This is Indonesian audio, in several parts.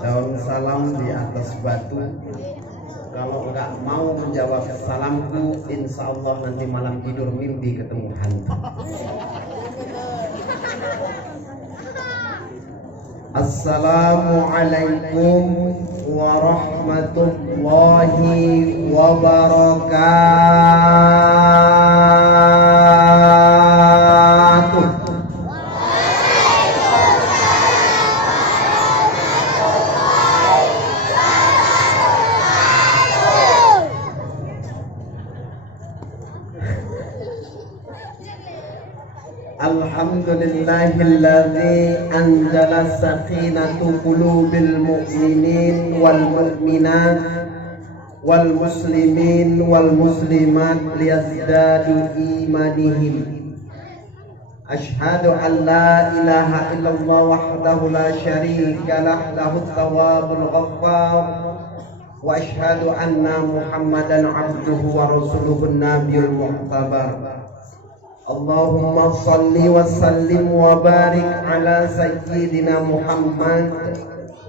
Daun salam di atas batu. Kalau nggak mau menjawab salamku, insya Allah nanti malam tidur mimpi ketemu hantu. Assalamualaikum warahmatullahi wabarakatuh. Alhamdulillahilladzi anzala sakinatu qulubil mu'minin wal mu'minat wal muslimin wal muslimat liyazdadu imanihim. Ashhadu an la ilaha illallah wahdahu la syarika lah, lahut thawabul ghaffar, wa ashhadu anna Muhammadan abduhu wa rasuluhun nabiyul mu'tabar. Allahumma salli wa sallim wa barik ala sayyidina Muhammad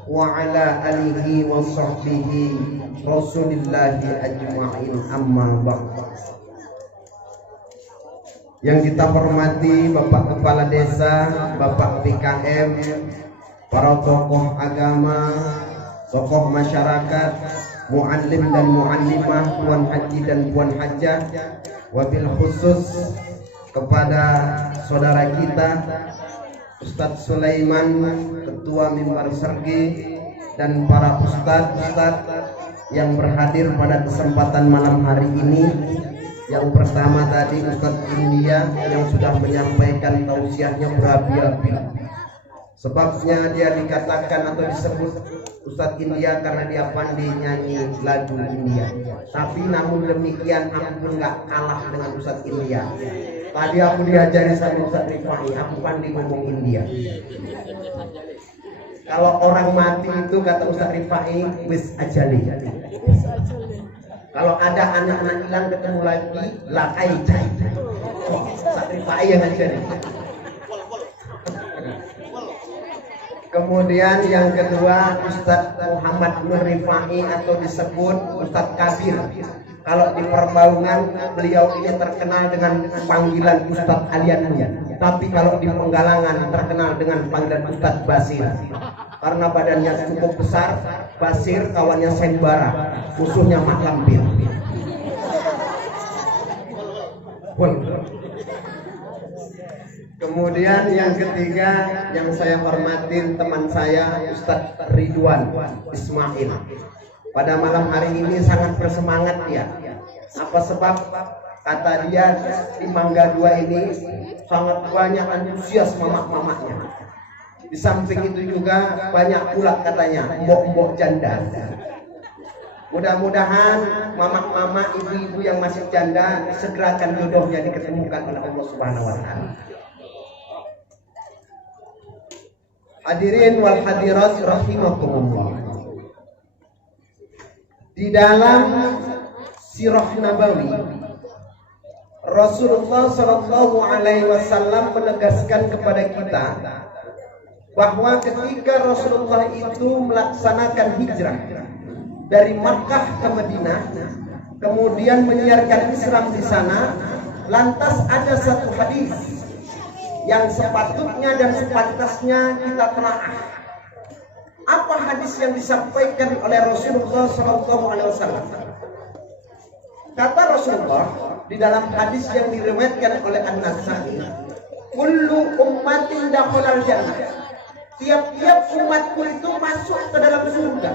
wa ala alihi wa sahbihi rasulillahi ajma'in, amma ba'd. Yang kita hormati Bapak Kepala Desa, Bapak PKM, para tokoh agama, tokoh masyarakat, muallim dan muallimah, tuan haji dan puan hajah, wabil khusus kepada saudara kita Ustadz Sulaiman, Ketua Mimbar Sergi, dan para ustadz yang berhadir pada kesempatan malam hari ini. Yang pertama tadi Ustadz India yang sudah menyampaikan tausiahnya berapi-api. Sebabnya dia dikatakan atau disebut Ustadz India karena dia pandai nyanyi lagu India. Tapi namun demikian aku pun gak kalah dengan Ustadz India. Tadi aku diajari sama Ustadz Rifai, aku pandai ngomong India. Kalau orang mati itu kata Ustadz Rifai, wis ajali. Kalau ada anak-anak hilang ketemu lagi, lakai cai. Ustadz Rifai yang ajari. Kemudian yang kedua Ustadz Muhammad Nur Rifai atau disebut Ustadz Kabir. Kalau di Perbaungan beliau ini terkenal dengan panggilan Ustadz Aliannya. Tapi kalau di Penggalangan terkenal dengan panggilan Ustadz Basir. Karena badannya cukup besar, Basir kawannya Sembara, musuhnya Mak Lampir. Kemudian yang ketiga yang saya hormatin teman saya Ustadz Ridwan Ismail. Pada malam hari ini sangat bersemangat ya. Apa sebab? Kata dia di Mangga 2 ini sangat banyak antusias mamak-mamaknya. Di samping itu juga banyak pula katanya mbok-mbok janda. Mudah-mudahan mamak-mamak, ibu-ibu yang masih janda segerakan jodohnya diketemukan oleh Allah Subhanahu wa taala. Hadirin wal hadirat rahimakumullah. Di dalam sirah Nabawi, Rasulullah Shallallahu Alaihi Wasallam menegaskan kepada kita bahwa ketika Rasulullah itu melaksanakan hijrah dari Makkah ke Madinah, kemudian menyiarkan Islam di sana, lantas ada satu hadis yang sepatutnya dan sepantasnya kita telaah. Apa hadis yang disampaikan oleh Rasulullah SAW? Kata Rasulullah di dalam hadis yang diriwayatkan oleh An-Nasa'i, kullu ummatin dakhalal jannah. Tiap-tiap umatku itu masuk ke dalam surga.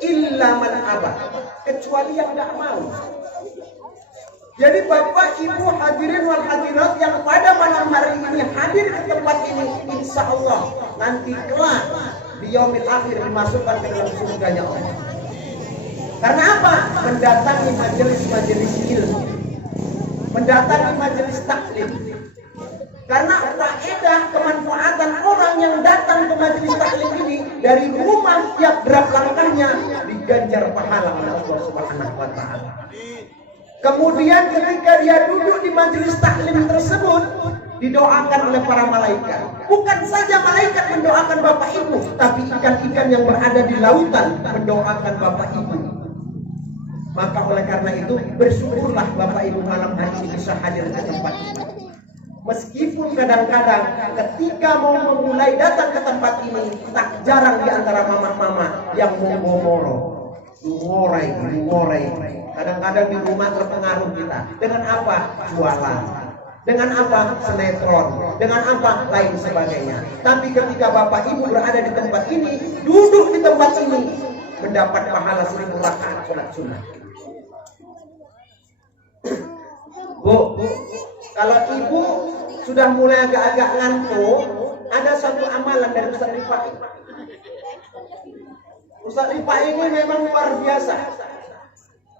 Illa man aba, kecuali yang tidak mau. Jadi Bapak Ibu hadirin wal hadirat yang pada malam hari ini hadir ke tempat ini, insya Allah nanti kelak di yaumil akhir dimasukkan ke dalam surganya Allah. Karena apa? Mendatangi majelis-majelis ilmu, mendatangi majelis taklim, Karena faedah kemanfaatan orang yang datang ke majelis taklim ini dari rumah tiap gerak langkahnya diganjar pahala oleh Allah Subhanahu wa taala. Kemudian ketika dia duduk di majelis taklim tersebut didoakan oleh para malaikat. Bukan saja malaikat mendoakan Bapak Ibu, tapi ikan-ikan yang berada di lautan mendoakan Bapak Ibu. Maka oleh karena itu bersyukurlah Bapak Ibu malam hari ini bisa hadir ke tempat ini. Meskipun kadang-kadang ketika mau memulai datang ke tempat ini, tak jarang di antara mama-mama yang mengomoro, ngurai. Kadang-kadang di rumah terpengaruh kita. Dengan apa? Jualan. Dengan apa? Sinetron. Dengan apa? Lain sebagainya. Tapi ketika Bapak Ibu berada di tempat ini, duduk di tempat ini, mendapat pahala 1000 rakaat sholat sunnah. Bu, kalau ibu sudah mulai agak-agak ngantuk, ada satu amalan dari Ustaz Rifai. Ustaz Rifai ini memang luar biasa.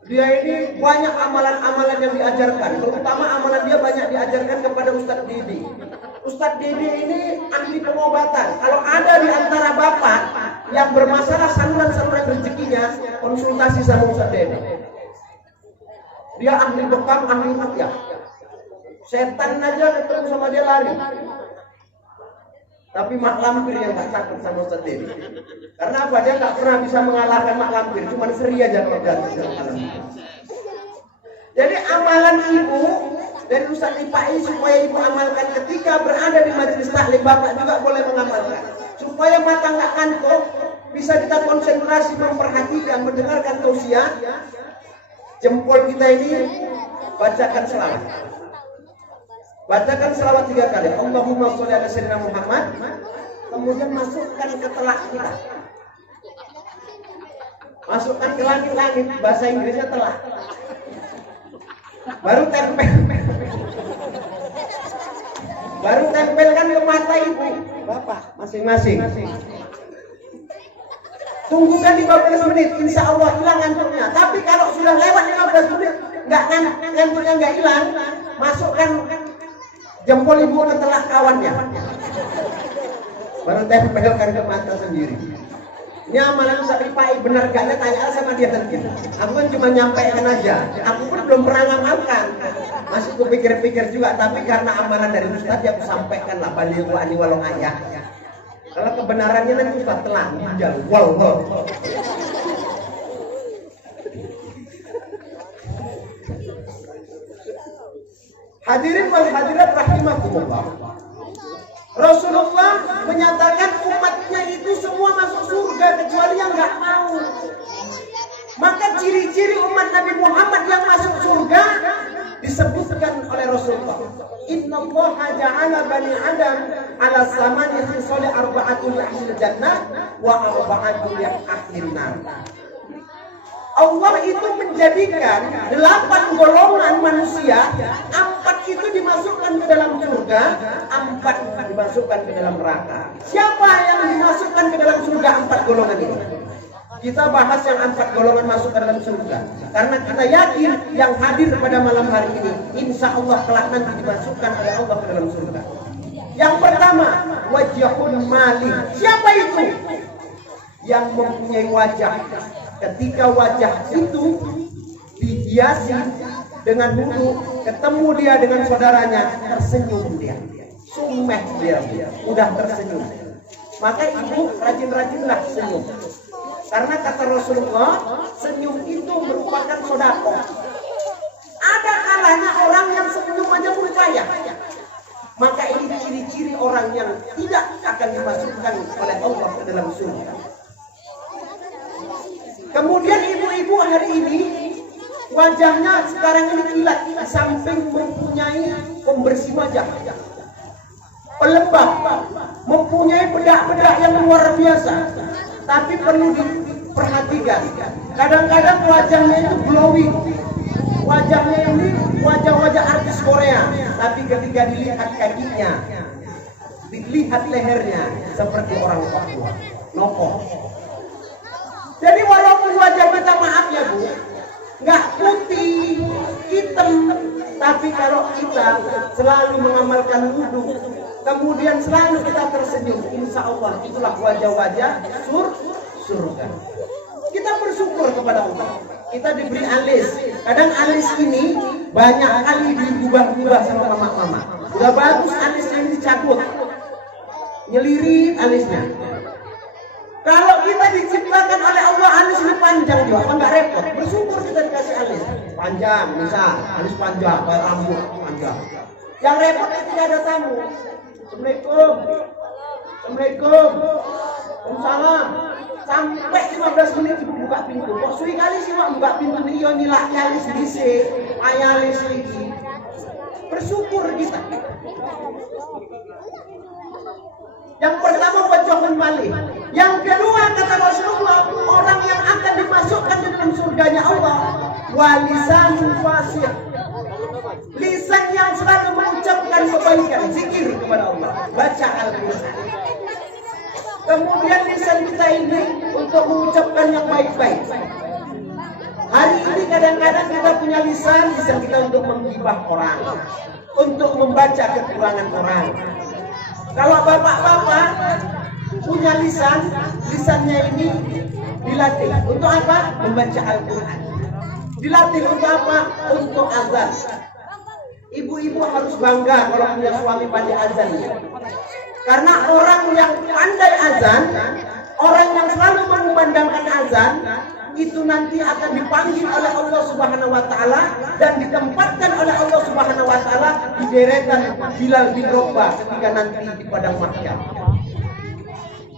Dia ini banyak amalan-amalan yang diajarkan, terutama amalan dia banyak diajarkan kepada Ustaz Didi. Ustaz Didi ini ahli pengobatan. Kalau ada di antara bapak yang bermasalah saluran-saluran rezekinya, konsultasi sama Ustaz Didi. Dia ahli bekam, ahli ruqyah. Setan aja ketemu sama dia lari. Tapi mak lampir yang gak takut sama Ustaz Didi. Karena apa? Dia gak pernah bisa mengalahkan mak lampir, cuma seri aja kalau datang. Jadi amalan ibu dari Ustaz Rifai supaya ibu amalkan ketika berada di majelis taklim, bapak juga boleh mengamalkan. Supaya mata gak ngantuk, bisa kita konsentrasi memperhatikan, mendengarkan tausiah. Jempol kita ini bacakan selawat. Bacakan selawat 3 kali. Allahumma sholli ala sayyidina Muhammad. Kemudian masukkan ke telak kita. Masukkan ke langit-langit. Bahasa Inggrisnya telak. Baru tempel. Baru tempelkan ke mata ibu bapak masing-masing. Tunggukan 15 menit, insya Allah hilang ngantuknya. Tapi kalau sudah lewat 15 menit, ngantuknya nggak hilang, masukkan jempol ibu ke telak kawannya. Baru tempelkan ke mata sendiri. Ini amalan Ustaz Rifai, benar gaknya tanya sama dia nanti. Aku kan cuma nyampaikan aja. Aku pun belum pernah ngamalkan. Masih kupikir-pikir juga, tapi karena amalan dari Ustaz ya aku sampaikan lah. Balighu ani walau ayah. Kalau kebenarannya nanti Ustaz telah ginjal. Wow. Hadirin wal hadirat rahimakumullah. Rasulullah menyatakan umatnya itu semua masuk surga kecuali yang nggak mau. Maka ciri-ciri umat Nabi Muhammad yang masuk surga disebutkan oleh Rasulullah. Innallaha ja'ala bani Adam ala samani khisali arba'atul ahlil jannah wa arba'atul ahlin nar. Allah itu menjadikan 8 golongan manusia, 4 itu dimasukkan ke dalam surga, 4 dimasukkan ke dalam neraka. Siapa yang dimasukkan ke dalam surga 4 golongan ini? Kita bahas yang 4 golongan masuk ke dalam surga. Karena kita yakin yang hadir pada malam hari ini, insya Allah kelak nanti dimasukkan oleh Allah ke dalam surga. Yang pertama, wajhul mali. Siapa itu? Yang mempunyai wajah. Ketika wajah itu dihiasi dengan wudhu, ketemu dia dengan saudaranya, tersenyum dia, sumeh dia, udah tersenyum. Maka ibu rajin-rajinlah senyum. Karena kata Rasulullah, senyum itu merupakan sedekah. Ada kalanya orang yang senyum aja pun payah. Maka ini ciri-ciri orang yang tidak akan dimasukkan oleh Allah ke dalam surga. Kemudian ibu-ibu hari ini wajahnya sekarang ini kilat, di samping mempunyai pembersih wajah, pelembab, mempunyai bedak-bedak yang luar biasa. Tapi perlu diperhatikan, kadang-kadang wajahnya itu glowing, wajahnya ini wajah-wajah artis Korea. Tapi ketika dilihat kakinya, dilihat lehernya, seperti orang Papua, nokoh. Jadi walaupun wajah kita, maaf ya Bu, nggak putih, hitam, Tapi kalau kita selalu mengamalkan wudhu, kemudian selalu kita tersenyum, insya Allah itulah wajah-wajah surga. Kita bersyukur kepada Allah. Kita diberi alis. Kadang alis ini banyak kali diubah-ubah sama mama-mama. Udah bagus alisnya ini dicabut, nyelirit alisnya. Kalau kita diciptakan oleh Allah alis ini panjang juga, apa nggak repot? Bersyukur kita dikasih alis panjang, misal alis panjang, rambut panjang. Yang repot itu tidak ada tamu. Assalamualaikum, Assalamualaikum, Waalaikumsalam. Sampai 15 menit ibu buka pintu. Kok suwi kali sih mak buka pintu nih? Yo nilak alis dhisik, ayalis iki. Bersyukur kita. Yang pertama wajahun malih. Yang kedua kata Rasulullah, orang yang akan dimasukkan ke dalam surganya Allah, walisanul fasih. Lisan yang selalu mengucapkan kebaikan, zikir kepada Allah, baca Al-Quran. Kemudian lisan kita ini untuk mengucapkan yang baik-baik. Hari ini kadang-kadang kita punya lisan kita untuk menghibah orang, untuk membaca kekurangan orang. Kalau bapak-bapak punya lisannya ini dilatih untuk apa? Membaca Al-Quran. Dilatih untuk apa? Untuk azan. Ibu-ibu harus bangga kalau punya suami pandai azan. Karena orang yang pandai azan, orang yang selalu mengumandangkan azan, itu nanti akan dipanggil oleh Allah Subhanahu wa taala dan ditempatkan oleh Allah Subhanahu wa taala di deretan Bilal bin Rabah ketika nanti di padang mahsyar.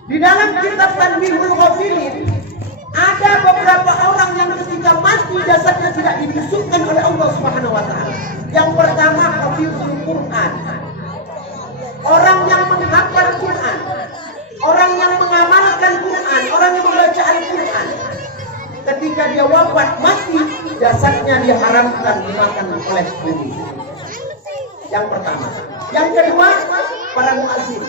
Di dalam kitab Tanbihul Ghafilin ada beberapa orang yang ketika mati jasadnya tidak dibusukkan oleh Allah Subhanahu wa taala. Yang pertama hafizul Quran. Orang yang menghafal Quran, orang yang mengamalkan Quran, orang yang membaca Al-Quran. Ketika dia wafat mati, jasadnya diharamkan dimakan oleh bumi. Yang pertama. Yang kedua, para muazzin.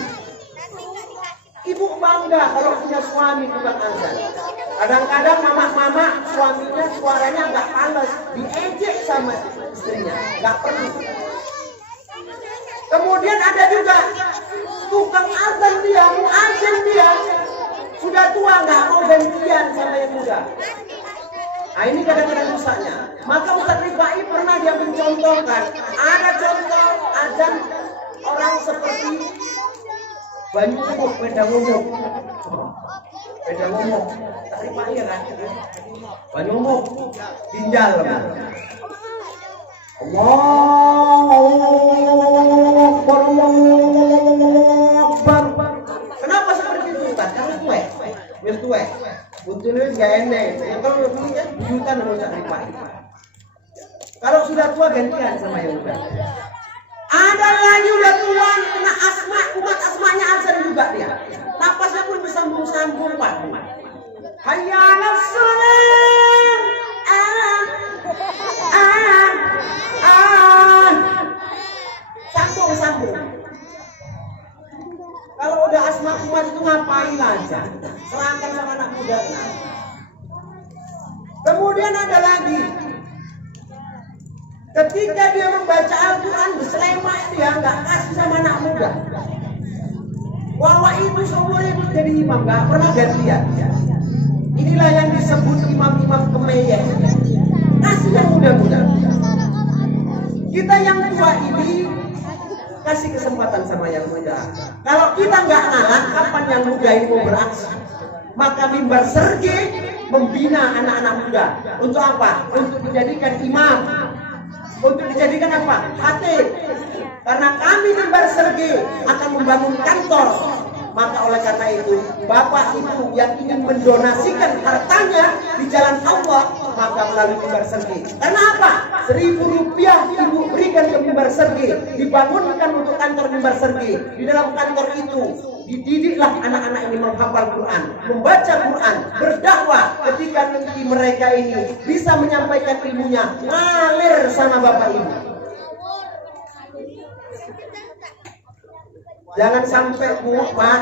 Ibu bangga kalau punya suami tukang azan. Kadang-kadang mama-mama suaminya suaranya agak panas, diejek sama istrinya, nggak perlu. Kemudian ada juga tukang azan dia, muazzin dia, sudah tua nggak mau gantian sama yang muda. Nah ini kadang-kadang rusaknya. Maka Ustaz Rifai pernah dia mencontohkan, ada contoh azan orang seperti Banyu Umuk, Beda Umuk, Ustaz Rifai ya kan? Banyu Umuk, Ginjal. Allahu Akbar. Kenapa seperti itu Ustaz? Karena tuwek. Butuhnya nggak enak. Yang kalau udah punya buyutan sama Ustaz Rifai. Kalau sudah tua gantian sama yang muda. Ada lagi udah tua kena asma, umat asmanya azan juga dia. Napasnya pun bersambung-sambung Pak. Hayya 'alas shalah. Sambung. Kalau udah asma umat itu ngapain aja? Serahkan sama anak muda. Kemudian ada lagi. Ketika dia membaca Al-Quran berselema dia nggak kasih sama anak muda. Wawa itu seumur itu jadi imam, nggak pernah gantian. Inilah yang disebut imam-imam kemeyek. Kasih yang muda-muda. Kita yang tua ini kasih kesempatan sama yang muda. Kalau kita nggak ngalah, kapan yang muda ini mau beraksi? Maka mimbar serge membina anak-anak muda. Untuk apa? Untuk dijadikan imam. Untuk dijadikan apa? Khatib. Karena kami mimbar serge akan membangun kantor. Maka oleh karena itu, bapak ibu yang ingin mendonasikan hartanya di jalan Allah, maka melalui mimbar serge. Karena apa? 1.000 rupiah ibu berikan ke mimbar serge, dibangunkan untuk kantor mimbar serge. Di dalam kantor itu dididiklah anak-anak ini menghafal Quran, membaca Quran, berdakwah. Ketika nanti mereka ini bisa menyampaikan ilmunya, ngalir sama bapak ibu. Jangan sampai Pak,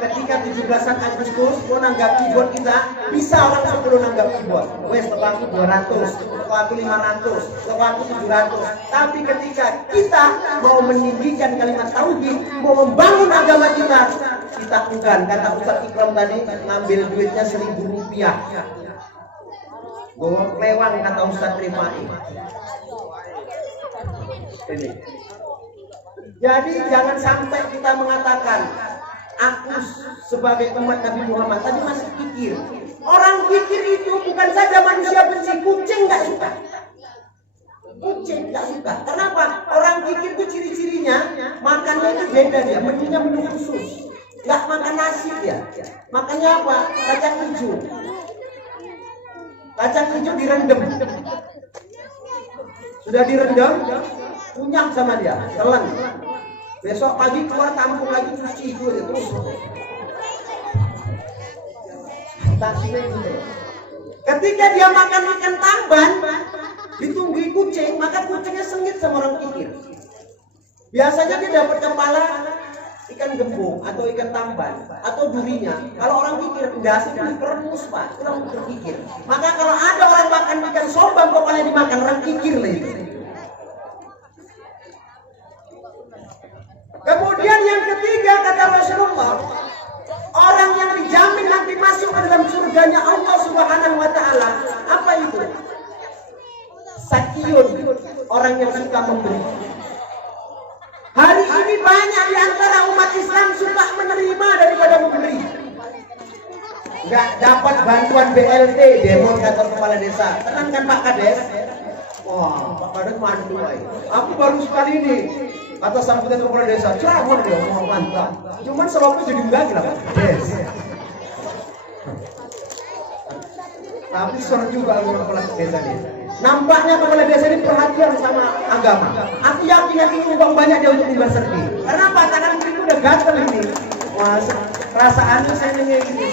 ketika 17-an Agustus mau nanggap keyboard kita, bisa orang 10 nanggap keyboard. Wes aku 200, aku 500, aku 700. Tapi ketika kita mau meninggikan kalimat tauhid, mau membangun agama kita enggan. Kata Ustaz Ikram tadi, ngambil duitnya 1.000 rupiah. Gue lewang kata Ustaz Rifai. Ini. Jadi jangan sampai kita mengatakan aku sebagai umat Nabi Muhammad tadi masih pikir. Orang pikir itu bukan saja manusia benci, kucing nggak suka. Kucing nggak suka. Kenapa? Orang pikir itu ciri-cirinya makannya itu beda dia, menunya menu khusus. Nggak makan nasi dia. Makannya apa? Kacang hijau. Kacang hijau direndam. Sudah direndam, kunyah sama dia, telan. Besok pagi keluar tampung lagi cuci itu terus. Ketika dia makan tamban, ditunggui kucing, maka kucingnya sengit sama orang pikir. Biasanya dia dapat kepala ikan gembung atau ikan tamban atau durinya. Kalau orang pikir dasar itu keremus Pak, orang berpikir. Maka kalau ada orang makan ikan sombang kepalanya dimakan, orang pikir lah itu. Kemudian yang ketiga kata Rasulullah, orang yang dijamin nanti masuk ke dalam surganya Allah Subhanahu wa taala, apa itu? Sakyun, orang yang suka memberi. Hari ini banyak di antara umat Islam suka menerima daripada memberi. Enggak dapat bantuan BLT, demo kantor kepala desa. Tenang kan Pak Kades? Wah, Pak Kades mandu. Aku baru sekali ini atas sambutan kepala desa, ceramah dia mau mantap. Cuman sebabnya jadi enggak lah Pak Kades. Tapi seru juga kepala desa ini. Nampaknya kepala desa ini perhatian sama agama. Aku yakin nanti uang banyak dia untuk Mbak Sergi. Karena Pak tangan kiri udah gatel ini. Wah, perasaannya saya ini gini.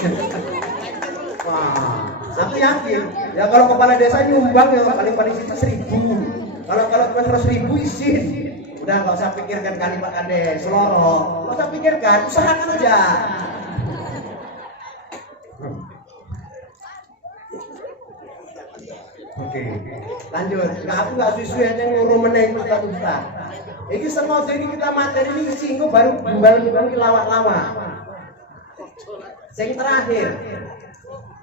Wah, aku yakin. Ya kalau kepala desa nyumbang ya paling itu 1.000. Kalau cuma 100.000 izin. Udah nggak usah pikirkan kali Pak Kades, seloro. Nggak usah pikirkan, usahakan aja. Oke, lanjut. Nah, aku nggak susu aja ngurung meneng ustaz. Ini sengaja ini kita materi ini singgung baru bumbal lawak-lawak. Yang terakhir,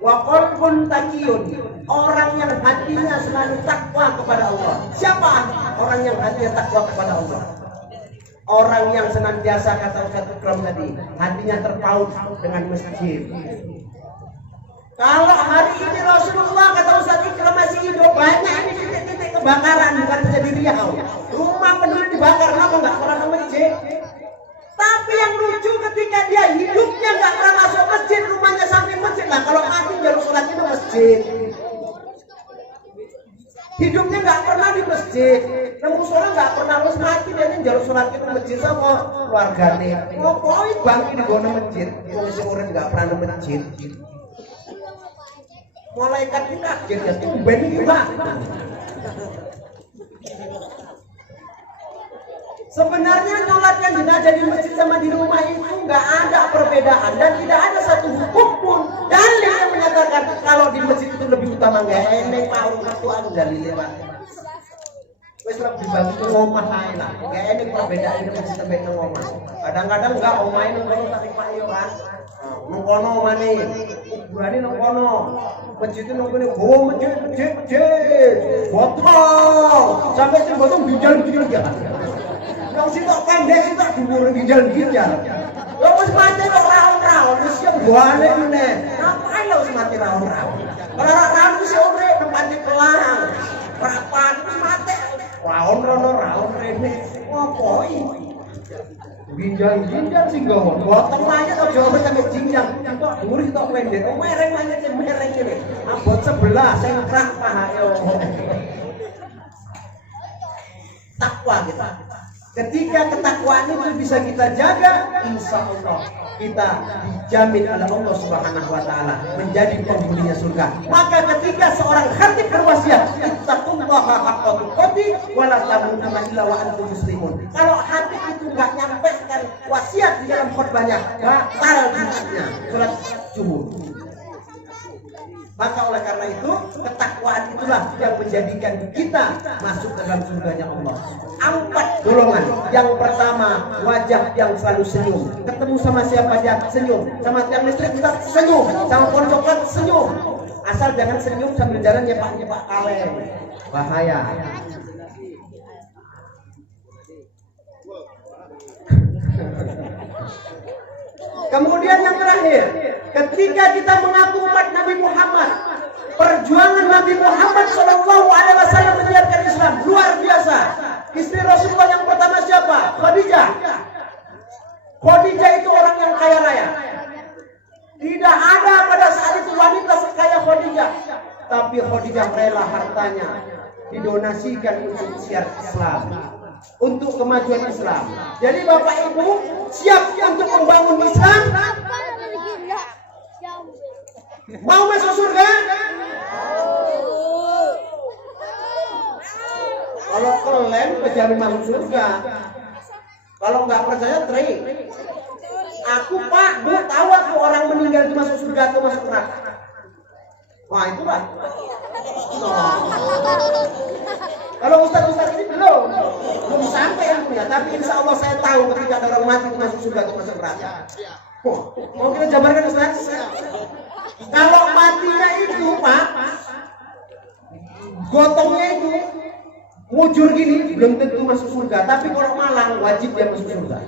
waqalbun taqiyun, orang yang hatinya selalu takwa kepada Allah. Siapa orang yang hatinya takwa kepada Allah? Orang yang senantiasa kata Ustaz Ikram tadi, hatinya terpaut dengan masjid. Kalau hari ini Rasulullah kata Ustaz Ikram masih hidup, banyak ini titik-titik kebakaran bukan saja di Riau. Rumah penduduk dibakar, kenapa nggak pernah ke masjid? Tapi yang lucu ketika dia hidupnya nggak pernah masuk masjid, rumahnya samping masjid lah. Kalau mati jalur sholat itu masjid. Hidupnya nggak pernah di masjid, nemu sholat nggak pernah, terus mati dia jalur sholat itu masjid sama keluarganya. Ngopoi bangki di gono masjid, polisi orang nggak pernah di masjid. Malaikat itu kaget ya, tumben juga. Sebenarnya sholatkan jenazah di masjid sama di rumah itu nggak ada perbedaan dan tidak ada satu hukum pun dalil yang menyatakan kalau di masjid itu lebih utama. Nggak enek Pak, itu ada dalilnya Pak. Wes lebih bagus ke rumah lain lah. Nggak enek perbedaan di masjid sampai ke rumah. Kadang-kadang nggak omain nongkono tapi Pak yo kan. Nongkono mana? Kuburane nongkono. Masjid itu nongkono. Oh masjid. Botol. Sampai itu botol bijal-bijal ya. Yang sitok pendek sitok dhuwur ginjal-ginjal. Lha wis mati kok raon-raon wis siap balik meneh. Ngapain lho wis mati raon-raon. Kalau raon wis urip tempati pelang. Prapan wis mati. Raon rene. Opo iki? Ginjal-ginjal sing gowo. Boten mayat kok jawab sampe jinjang. Sitok dhuwur sitok pendek. Oh mereng mayat mereng kene. Abot sebelah sing krak pahae. Takwa kita. Ketika ketakwaan itu bisa kita jaga, insya Allah kita dijamin oleh Allah Subhanahu wa taala menjadi penghuninya surga. Maka ketika seorang khatib berwasiat, ittaqullaha haqqa tuqatih wa la tamutunna illa wa antum muslimun. Kalau khatib itu enggak nyampaikan wasiat di dalam khutbahnya, batal dinasnya sholat zuhur. Maka oleh karena itu, ketakwaan itulah yang menjadikan kita masuk ke dalam surganya Allah. 4 golongan. Yang pertama, wajah yang selalu senyum. Ketemu sama siapa aja senyum. Sama tiang listrik kita senyum. Sama pohon coklat senyum. Asal jangan senyum sambil jalan nyepak-nyepak kaleng. Bahaya. Kemudian yang terakhir, ketika kita mengaku umat Nabi Muhammad, perjuangan Nabi Muhammad SAW menyiarkan Islam luar biasa. Istri Rasulullah yang pertama siapa? Khadijah. Khadijah itu orang yang kaya raya. Tidak ada pada saat itu wanita sekaya Khadijah. Tapi Khadijah rela hartanya didonasikan untuk siar Islam, untuk kemajuan Islam. Jadi Bapak Ibu siap untuk membangun Islam? Mau masuk surga? Kalau kalian kejamin masuk surga. Kalau nggak percaya trik. Aku Pak, Bu tahu aku orang meninggal itu masuk surga atau masuk neraka. Wah itu Pak. Kalau ustaz-ustaz ini belum sampai yang punya, tapi insya Allah saya tahu ketika ada orang mati masuk surga atau masuk neraka. Mau kita jabarkan Ustaz? Kalau matinya itu Pak, gotongnya itu mujur gini, belum tentu masuk surga. Tapi kalau malang wajib dia masuk surga.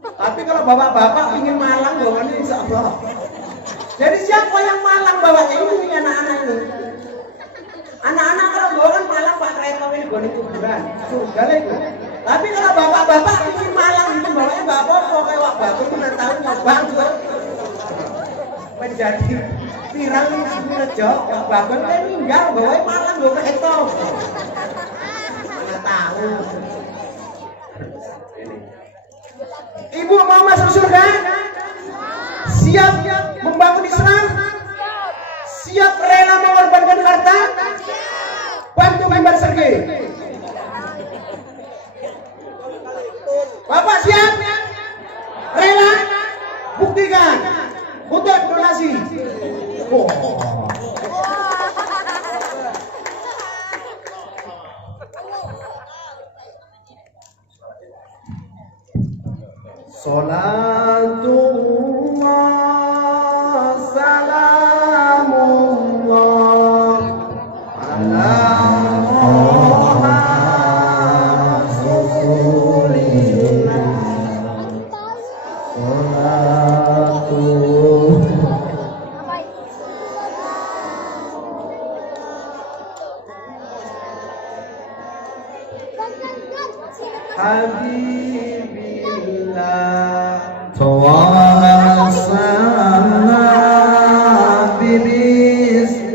Tapi kalau bapak-bapak ingin malang bawaannya insya Allah. Jadi siapa yang malang bawanya ini anak-anak ini? Anak-anak kalau bawakan malang Pak kereta ini bukan kuburan, surga lah itu. Tapi kalau bapak-bapak ingin malang itu bawanya nggak apa-apa, kayak wak batu pun tahu nyobang tuh. Menjadi viral ini Rejo, wak batu kan meninggal bawanya malang loh kereta. Mana tahu. Ibu mau masuk surga? Siap membangun Islam? Siap rela mengorbankan harta? Bantu mimbar sergi. Bapak siap? Rela? Buktikan. Untuk donasi. Salatullah salamullah ala rasulillah. Habibillah tawassana bismillah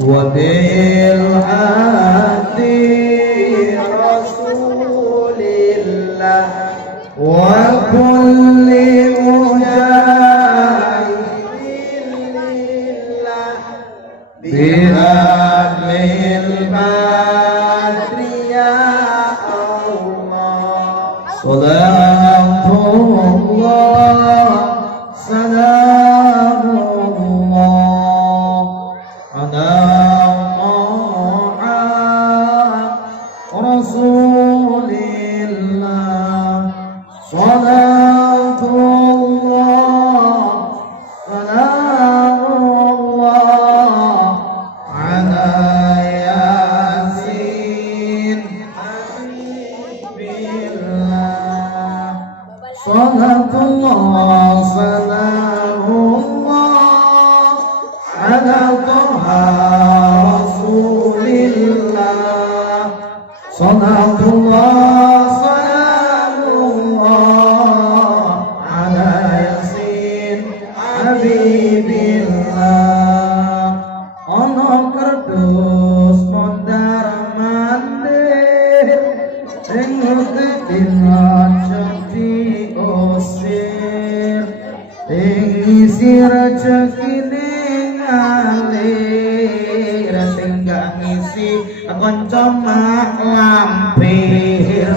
wa bil hadi rasulillah wa kulli mujahidin lillah bi amil badri ya Allah. Salatullah salamullah ala rasulillah. Salatullah salamullah ala yasin habibillah. Salatullah salamullah ala Taha rasulillah. Salatullah salamullah ala yasin habibillah. Ono kerdus mondar mandir sing dina jadi osir isi rezekine ngalir sing gak ngisi kanca mak lampir.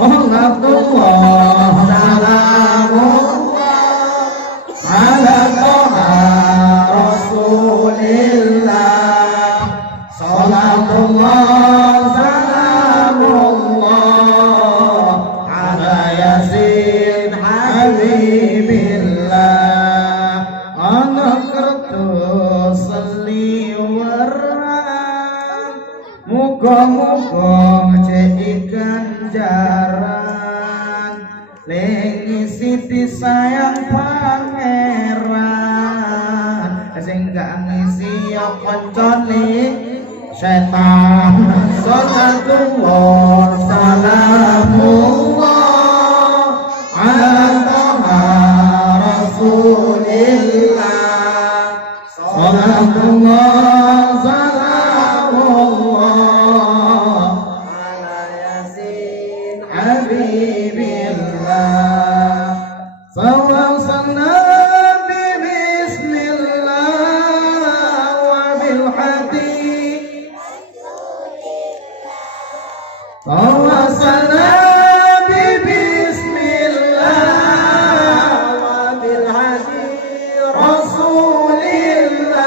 Oh Salatullah salamullah ala toha Rasulillah. Salatullah salamullah ala Yasin Habibillah. Ana kertus seliweran, muga-muga cek ganjaran, lengisi disayang pangeran, sing gak ngisi ya kancane setan. Salatullah salamullah ala toha Rasulillah. Salatullah salamullah ala Yasin Habibillah. Sawasana bismillah wa bil hadi. Sawasana bismillah wa bil hadi Rasulillah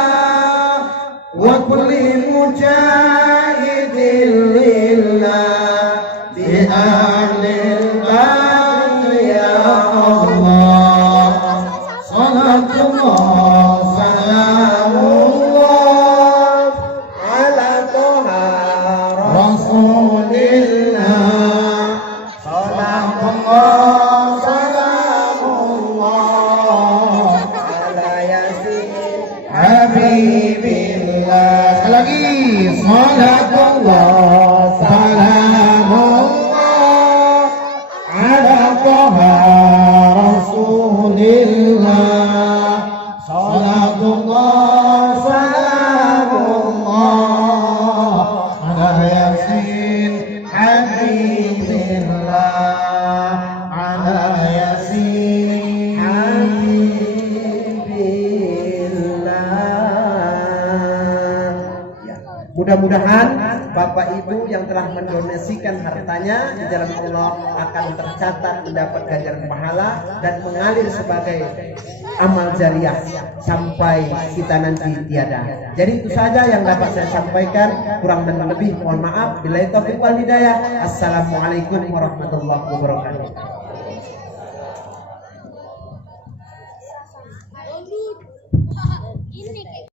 wa kulli mujahidin lillah bi ahlil badri ya Allah. Salatullah salamullah ala toha Rasulillah. Salatullah salamullah ala Yasin Habibillah. Sekali lagi, salatullah salamullah ala toha Rasulillah. Salatullah salamullah ala Yasin Habibillah. Ala Yasin Habibillah. Ya. Mudah-mudahan Bapak Ibu yang telah mendonasikan hartanya di jalan Allah akan tercatat mendapat ganjaran pahala dan mengalir sebagai amal jariah sampai kita nanti tiada. Jadi itu saja yang dapat saya sampaikan, kurang dan lebih mohon maaf. Billahi taufiq wal hidayah. Assalamualaikum warahmatullahi wabarakatuh.